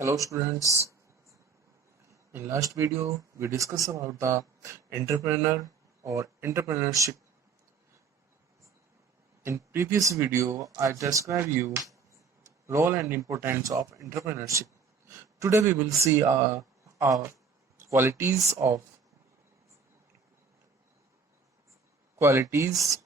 Hello students, in last video we discussed about the entrepreneur or entrepreneurship. In previous video I described you role and importance of entrepreneurship. Today we will see qualities of qualities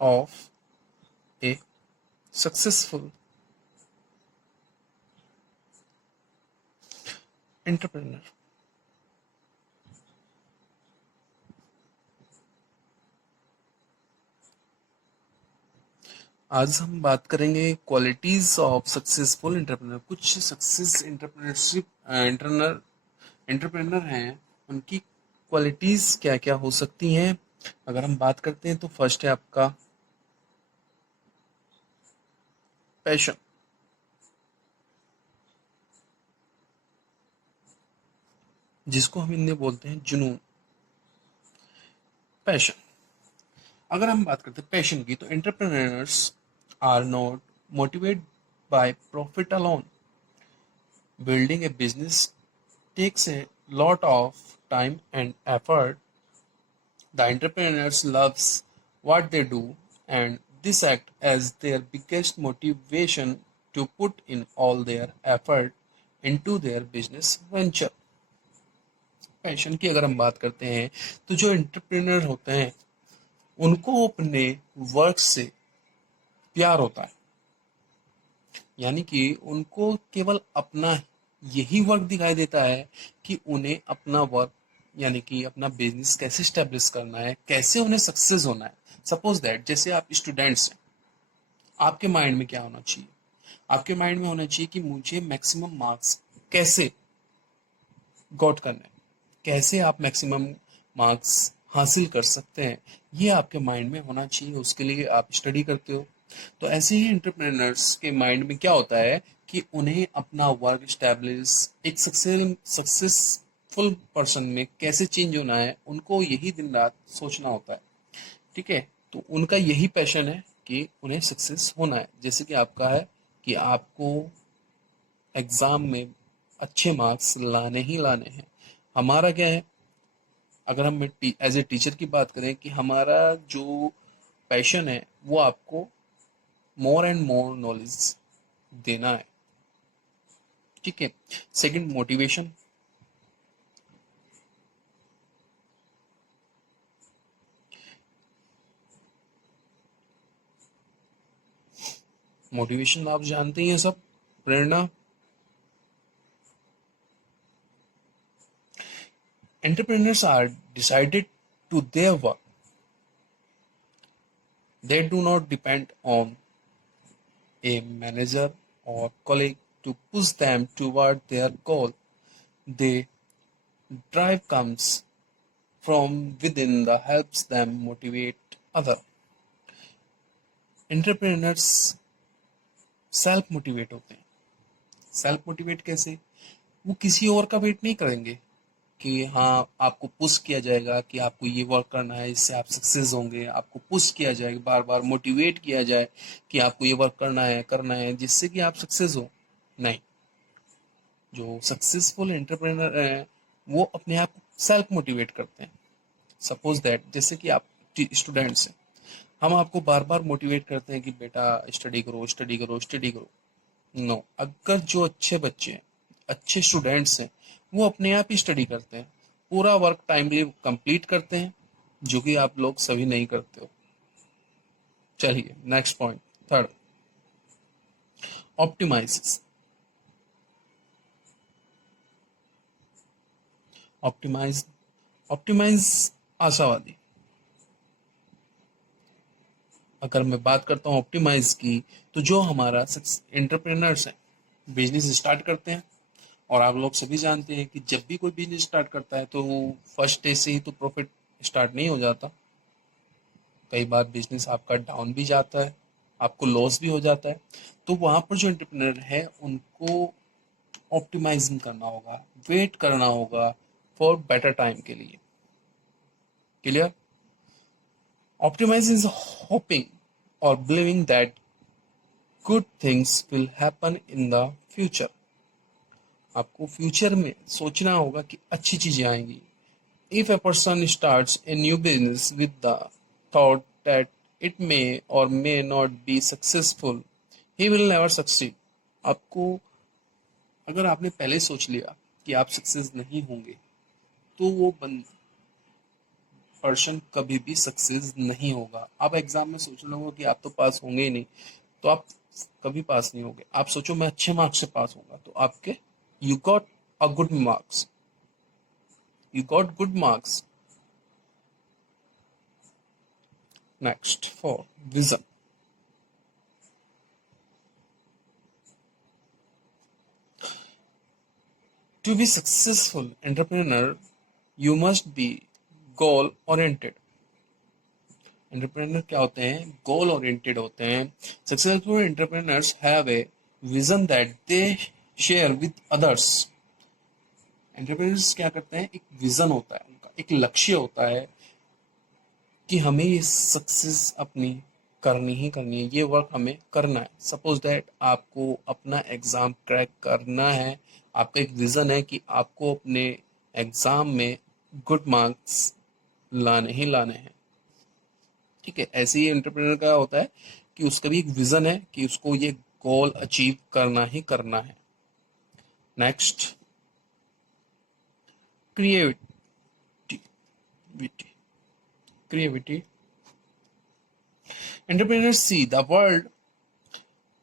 of a successful entrepreneur. आज हम बात करेंगे qualities of successful entrepreneur. कुछ success entrepreneurship entrepreneur हैं, उनकी qualities क्या क्या हो सकती हैं। अगर हम बात करते हैं तो फर्स्ट है आपका पैशन। जिसको हम हिंदी में बोलते हैं जुनून, पैशन। अगर हम बात करते हैं पैशन की तो entrepreneurs are not motivated by profit alone. Building a business takes a lot of time and effort. The entrepreneurs loves what they do and this act as their biggest motivation to put in all their effort into their business venture. Passion की अगर हम बात करते हैं तो जो entrepreneur होते हैं उनको अपने वर्क से प्यार होता है, यानी कि उनको केवल अपना यही वर्क दिखाई देता है कि उन्हें अपना वर्क यानी कि अपना बिजनेस कैसे स्टेब्लिश करना है, कैसे उन्हें सक्सेस होना है। सपोज दैट जैसे आप स्टूडेंट्स हैं, आपके माइंड में क्या होना चाहिए? आपके माइंड में होना चाहिए कि मुझे मैक्सिमम मार्क्स कैसे गॉट करना है, कैसे आप मैक्सिमम मार्क्स हासिल कर सकते हैं, ये आपके माइंड में होना चाहिए। उसके लिए आप स्टडी करते हो। तो ऐसे ही एंटरप्रेन्योर्स के माइंड में क्या होता है कि उन्हें अपना वर्क स्टैब्लिश एक सक्सेसफुल पर्सन में कैसे चेंज होना है, उनको यही दिन रात सोचना होता है। ठीक है, तो उनका यही पैशन है कि उन्हें सक्सेस होना है। जैसे कि आपका है कि आपको एग्जाम में अच्छे मार्क्स लाने ही लाने हैं। हमारा क्या है, अगर हम एज ए टीचर की बात करें कि हमारा जो पैशन है वो आपको मोर एंड मोर नॉलेज देना है। ठीक है। Second, motivation. मोटिवेशन आप जानते ही हैं सब, प्रेरणा। Entrepreneurs are decided to their work. They do not depend on a manager or colleague to push them toward their goal. Their drive comes from within that helps them motivate other. Entrepreneurs self motivate होते हैं। Self motivate कैसे? वो किसी और का wait नहीं करेंगे कि हाँ आपको पुश किया जाएगा कि आपको ये वर्क करना है, इससे आप सक्सेस होंगे। आपको पुश किया जाएगा, बार बार मोटिवेट किया जाए कि आपको ये वर्क करना है जिससे कि आप सक्सेस हो। नहीं, जो सक्सेसफुल एंटरप्रेनर हैं वो अपने आप सेल्फ मोटिवेट करते हैं। सपोज दैट जैसे कि आप स्टूडेंट्स हैं, हम आपको बार बार मोटिवेट करते हैं कि बेटा स्टडी करो, स्टडी करो, स्टडी करो। नो, अगर जो अच्छे बच्चे हैं, अच्छे स्टूडेंट्स हैं, वो अपने आप ही स्टडी करते हैं, पूरा वर्क टाइमली कंप्लीट करते हैं, जो कि आप लोग सभी नहीं करते हो। चलिए next point, third, optimise. Optimise optimise आशावादी। अगर मैं बात करता हूँ ऑप्टिमाइज की, तो जो हमारा एंटरप्रेनर्स हैं, बिजनेस स्टार्ट करते हैं, और आप लोग सभी जानते हैं कि जब भी कोई बिजनेस स्टार्ट करता है तो फर्स्ट डे से ही तो प्रॉफिट स्टार्ट नहीं हो जाता। कई बार बिजनेस आपका डाउन भी जाता है, आपको लॉस भी हो जाता है। तो वहां पर जो एंटरप्रेनर है उनको ऑप्टिमाइजिंग करना होगा, वेट करना होगा फॉर बेटर टाइम के लिए। क्लियर? ऑप्टिमाइजिंग इज होपिंग और believing that good things will happen in the future. आपको फ्यूचर में सोचना होगा कि अच्छी चीजें आएंगी. If a person starts a new business with the thought that it may or may not be successful, he will never succeed. आपको, अगर आपने पहले सोच लिया कि आप सक्सेस नहीं होंगे, तो वो पर्सन कभी भी सक्सेस नहीं होगा. आप एग्जाम में सोच लो कि आप तो पास होंगे ही नहीं, तो आप कभी पास नहीं होंगे. आप सोचो मैं अच्छे मार्क्स से पास होगा, तो आपके you got a good marks, you got good marks. Next, for vision. To be successful entrepreneur, you must be goal oriented. Entrepreneur क्या होते हैं? गोल ओरिएंटेड होते हैं. Successful entrepreneurs have a vision that they share with others. Entrepreneurs क्या करते हैं? एक vision होता है उनका, एक लक्ष्य होता है कि हमें ये सक्सेस अपनी करनी ही करनी है, ये वर्क हमें करना है. सपोज दैट आपको अपना एग्जाम क्रैक करना है, आपका एक विजन है कि आपको अपने एग्जाम में गुड मार्क्स लाने ही लाने हैं. ठीक है, ऐसे ही एंटरप्रेन्योर का होता है कि उसका भी एक विजन है कि उसको ये गोल अचीव करना ही करना है. Next, creativity. Creativity. Entrepreneurs see the world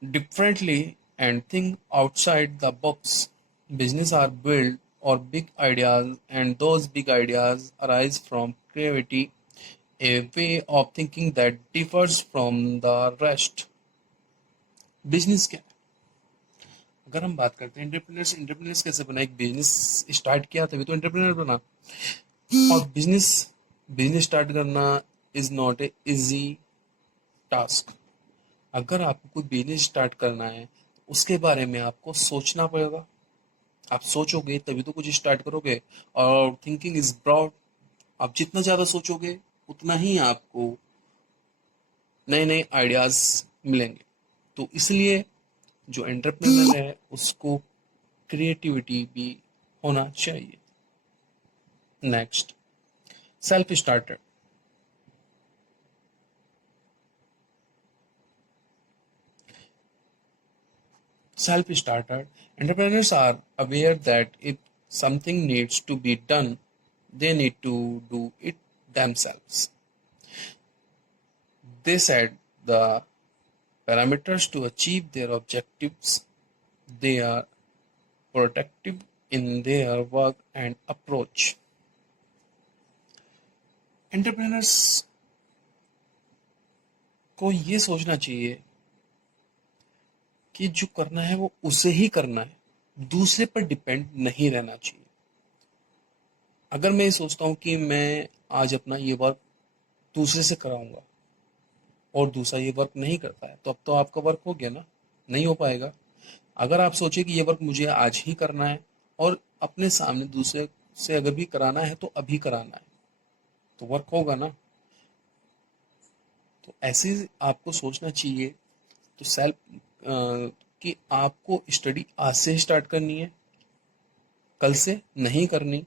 differently and think outside the box. Business are built or big ideas, and those big ideas arise from creativity, a way of thinking that differs from the rest. Business क्या है? अगर हम बात करते हैं entrepreneurs, entrepreneurs कैसे बना? एक बिजनेस स्टार्ट किया तभी तो एंटरप्रेन्योर बना. और बिजनेस बिजनेस स्टार्ट करना is not a easy task. अगर आपको कोई बिजनेस स्टार्ट करना है, उसके बारे में आपको सोचना पड़ेगा. आप सोचोगे तभी तो कुछ स्टार्ट करोगे. और थिंकिंग इज ब्रॉड. आप जितना ज्यादा सोचोगे उतना ही आपको नए नए आइडियाज मिलेंगे. तो इसलिए जो एंटरप्रेन्योर है उसको क्रिएटिविटी भी होना चाहिए. Next, self starter. Self-starter entrepreneurs are aware that if something needs to be done, they need to do it themselves. They set the parameters to achieve their objectives. They are protective in their work and approach. Entrepreneurs को ये सोचना चाहिए कि जो करना है वो उसे ही करना है, दूसरे पर डिपेंड नहीं रहना चाहिए. अगर मैं ये सोचता हूँ कि मैं आज अपना ये वर्क दूसरे से कराऊंगा और दूसरा ये वर्क नहीं करता है, तो अब तो आपका वर्क हो गया ना, नहीं हो पाएगा. अगर आप सोचे कि ये वर्क मुझे आज ही करना है और अपने सामने दूसरे से अगर भी कराना है तो अभी कराना है, तो वर्क होगा ना. तो ऐसे आपको सोचना चाहिए. तो सेल्फ कि आपको स्टडी आज से स्टार्ट करनी है, कल से नहीं करनी,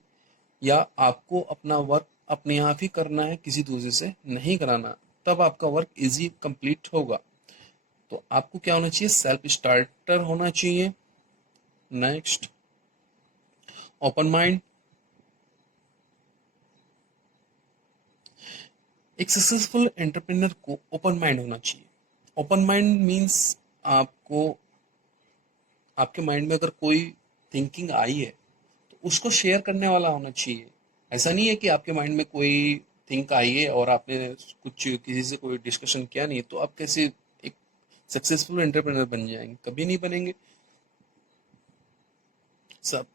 या आपको अपना वर्क अपने आप ही करना है, किसी दूसरे से नहीं कराना, तब आपका वर्क इजी कंप्लीट होगा. तो आपको क्या होना चाहिए? सेल्फ स्टार्टर होना चाहिए. Next, open mind. एक सक्सेसफुल एंटरप्रेन्योर को ओपन माइंड होना चाहिए. ओपन माइंड मीन्स आपको, आपके माइंड में अगर कोई थिंकिंग आई है तो उसको शेयर करने वाला होना चाहिए. ऐसा नहीं है कि आपके माइंड में कोई थिंक आई है और आपने कुछ किसी से कोई डिस्कशन किया नहीं, तो आप कैसे एक सक्सेसफुल एंटरप्रेन्योर बन जाएंगे? कभी नहीं बनेंगे. सब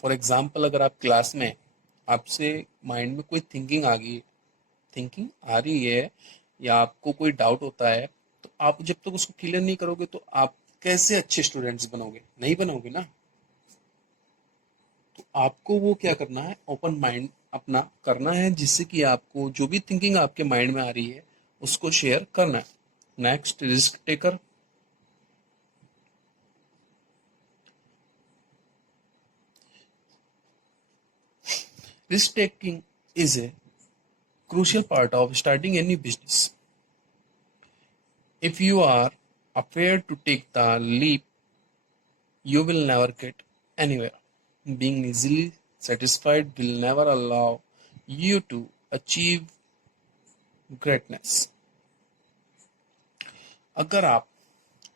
फॉर एग्जांपल, अगर आप क्लास में आपसे माइंड में कोई थिंकिंग आ रही है या आपको कोई डाउट होता है, तो आप जब तक उसको क्लियर नहीं करोगे तो आप कैसे अच्छे स्टूडेंट्स बनोगे? नहीं बनोगे ना. तो आपको वो क्या करना है? ओपन माइंड अपना करना है, जिससे कि आपको जो भी थिंकिंग आपके माइंड में आ रही है उसको शेयर करना है. Next, risk taker. Risk taking is a crucial part of starting any business. If you are afraid to take the leap, you will never get anywhere. Being easily satisfied will never allow you to achieve greatness. अगर आप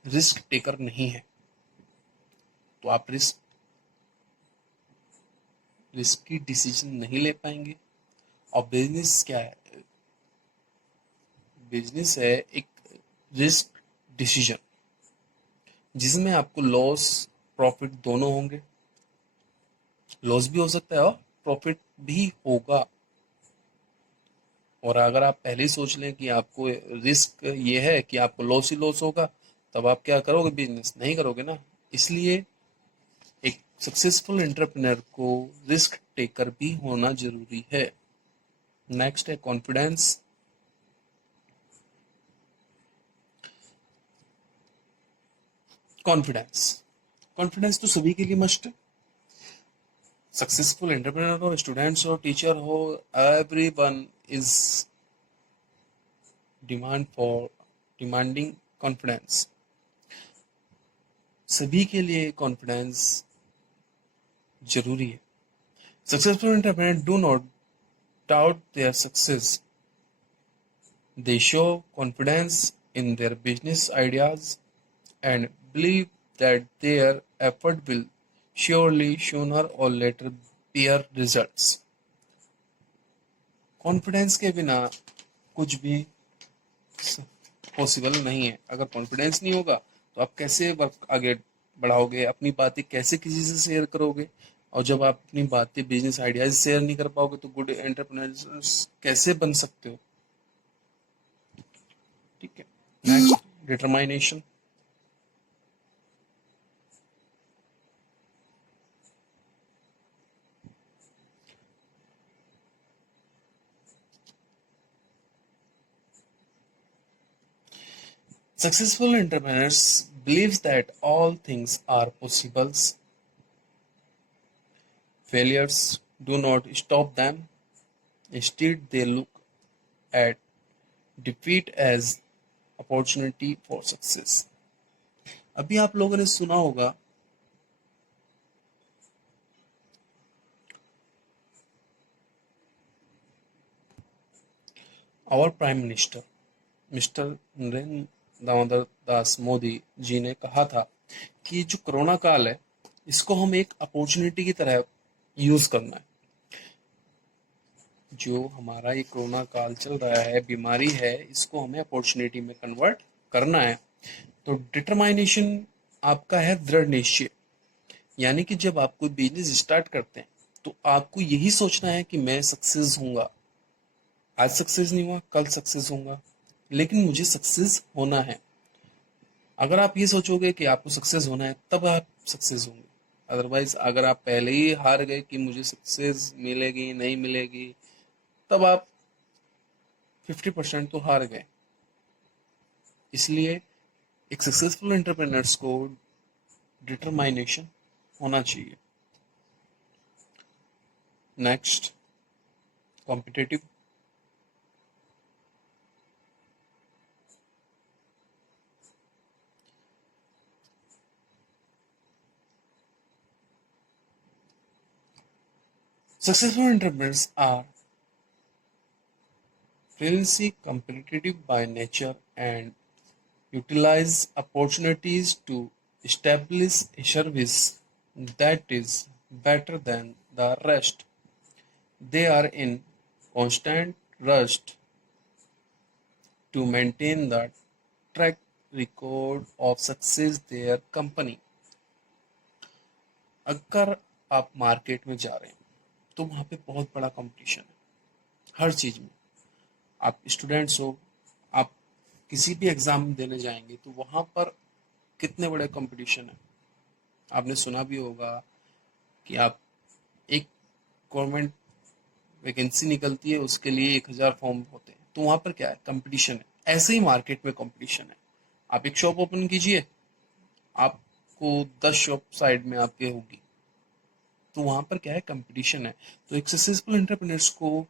risk taker नहीं है तो आप risky decision नहीं ले पाएंगे। और बिजनेस क्या है? बिजनेस है एक रिस्क डिसीजन जिसमें आपको लॉस प्रॉफिट दोनों होंगे। लॉस भी हो सकता है और प्रॉफिट भी होगा। और अगर आप पहले ही सोच लें कि आपको रिस्क ये है कि आपको लॉस ही लॉस होगा, तब आप क्या करोगे? बिजनेस नहीं करोगे ना। इसलिए एक सक्सेसफुल एंटरप्रेन्योर को रिस्क टेकर भी होना जरूरी है। नेक्स्ट है कॉन्फिडेंस। कॉन्फिडेंस तो सभी के लिए मस्ट है। सक्सेसफुल एंटरप्रेन्योर हो, स्टूडेंट्स हो, टीचर हो, एवरीवन इज डिमांडिंग कॉन्फिडेंस। सभी के लिए कॉन्फिडेंस जरूरी है। Successful entrepreneur do not doubt their success. They show confidence in their business ideas and believe that their effort will surely sooner or later bear results. Confidence के बिना कुछ भी possible नहीं है। अगर कॉन्फिडेंस नहीं होगा तो आप कैसे वर्क आगे बढ़ाओगे? अपनी बातें कैसे किसी से शेयर करोगे? और जब आप अपनी बातें, बिजनेस आइडियाज शेयर नहीं कर पाओगे तो गुड एंटरप्रेन्योर्स कैसे बन सकते हो? ठीक है। Next, डिटरमाइनेशन। Successful entrepreneurs believes that all things are possible. Failures do not stop them. Instead, they look at defeat as opportunity for success. अभी आप लोगों ने सुना होगा our prime minister mister Narendra Damodar Das Modi ji ने कहा था कि जो कोरोना काल है इसको हम एक अपॉर्चुनिटी की तरह यूज करना है। जो हमारा ये कोरोना काल चल रहा है, बीमारी है, इसको हमें अपॉर्चुनिटी में कन्वर्ट करना है। तो डिटरमाइनेशन आपका है दृढ़ निश्चय। यानी कि जब आप कोई बिजनेस स्टार्ट करते हैं तो आपको यही सोचना है कि मैं सक्सेस हूंगा। आज सक्सेस नहीं हुआ, कल सक्सेस होऊंगा, लेकिन मुझे सक्सेस होना है। अगर आप ये सोचोगे कि आपको सक्सेस होना है तब आप सक्सेस होंगे। अदरवाइज अगर आप पहले ही हार गए कि मुझे सक्सेस मिलेगी नहीं मिलेगी, तब आप 50% तो हार गए। इसलिए एक सक्सेसफुल एंटरप्रेन्योर्स को डिटरमाइनेशन होना चाहिए। Next, competitive. Successful entrepreneurs are fiercely competitive by nature and utilize opportunities to establish a service that is better than the rest. They are in constant rush to maintain the track record of success their company. अगर आप market में जा रहे हैं तो वहाँ पे बहुत बड़ा कंपटीशन है हर चीज़ में। आप स्टूडेंट्स हो, आप किसी भी एग्ज़ाम देने जाएंगे तो वहाँ पर कितने बड़े कंपटीशन है। आपने सुना भी होगा कि आप एक गवर्नमेंट वैकेंसी निकलती है, उसके लिए 1000 फॉर्म होते हैं। तो वहाँ पर क्या है? कंपटीशन है। ऐसे ही मार्केट में कंपटीशन है। आप एक शॉप ओपन कीजिए, आपको 10 शॉप साइड में आपके होगी। तो वहां पर क्या है, कंपटीशन है। तो एक सक्सेसफुल एंटरप्रेन्योर्स को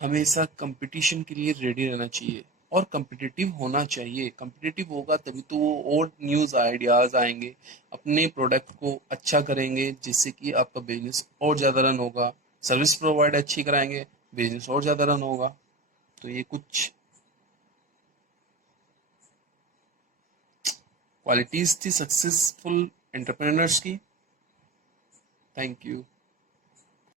हमेशा कंपटीशन के लिए रेडी रहना चाहिए और कम्पिटिटिव होना चाहिए। कम्पिटिटिव होगा तभी तो वो और न्यूज़ आइडियाज आएंगे, अपने प्रोडक्ट को अच्छा करेंगे जिससे कि आपका बिजनेस और ज़्यादा रन होगा। सर्विस प्रोवाइड अच्छी कराएंगे, बिजनेस और ज़्यादा रन होगा। तो ये कुछ क्वालिटीज थी सक्सेसफुल एंटरप्रेन्योर्स की। Thank you.